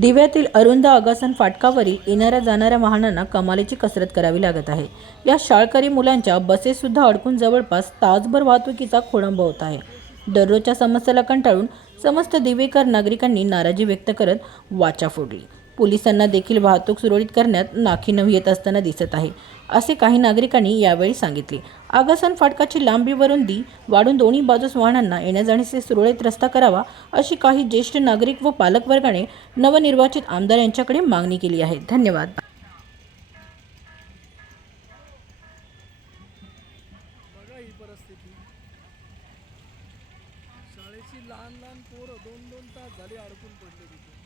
दिव्यातील अरुंद आगासन फाटकावरील येणाऱ्या जाणाऱ्या वाहनांना कमालीची कसरत करावी लागत आहे. या शाळकरी मुलांच्या बसेससुद्धा अडकून जवळपास तासभर वाहतुकीचा खोळंबा होत आहे. दररोजच्या समस्येला कंटाळून समस्त दिवेकर नागरिकांनी नाराजी व्यक्त करत वाचा फोडली. पोलिसांना देखील वाहतूक सुरळीत करण्यात नाखीनव येत असताना दिसत आहे असे काही नागरिकांनी यावेळी सांगितले. आगासन फाटकाची लांबी व रुंदी वाढून दोन्ही बाजूस वाहनांना येण्याजाण्याचे सुरळीत रस्ता करावा अशी काही ज्येष्ठ नागरिक व पालकवर्गाने नवनिर्वाचित आमदार यांच्याकडे मागणी केली आहे. धन्यवाद. शाळेची लहान लहान पोरं दोन दोन तास झाली अडकून पडले तिथे.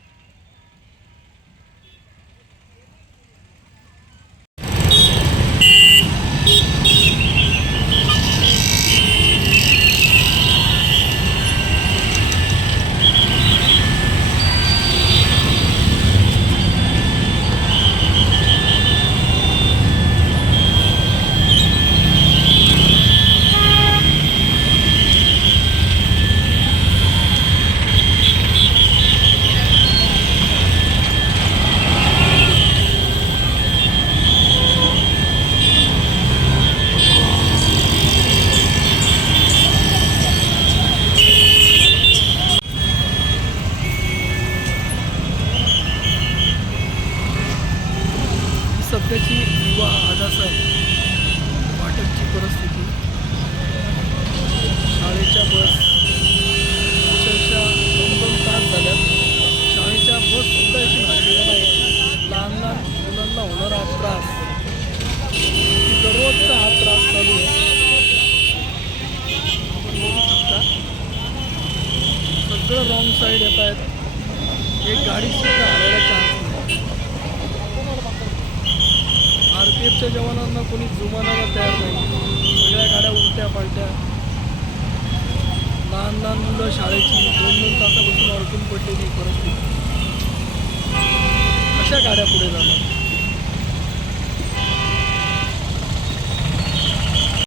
सध्याची युवा आगासन वाटपची परिस्थिती. शाळेच्या बस अक्षरशः दोन दोन तास झाल्यात. शाळेच्या बससुद्धा अशी लागलेल्या नाही लहान लहान मुलांना होणारा हा त्रास. दररोजचा हा त्रास चालू आहे. आपण बघू शकता. सगळं रॉंग साईड येत आहेत. एक गाडीसुद्धा आजच्या जवानांना कोणी जुमानाला तयार नाही. सगळ्या गाड्या उलट्या पालट्या. लहान लहान मुलं शाळेची दोन दोन तासापासून अडकून पडलेली परिस्थिती. अशा गाड्या पुढे जाणार?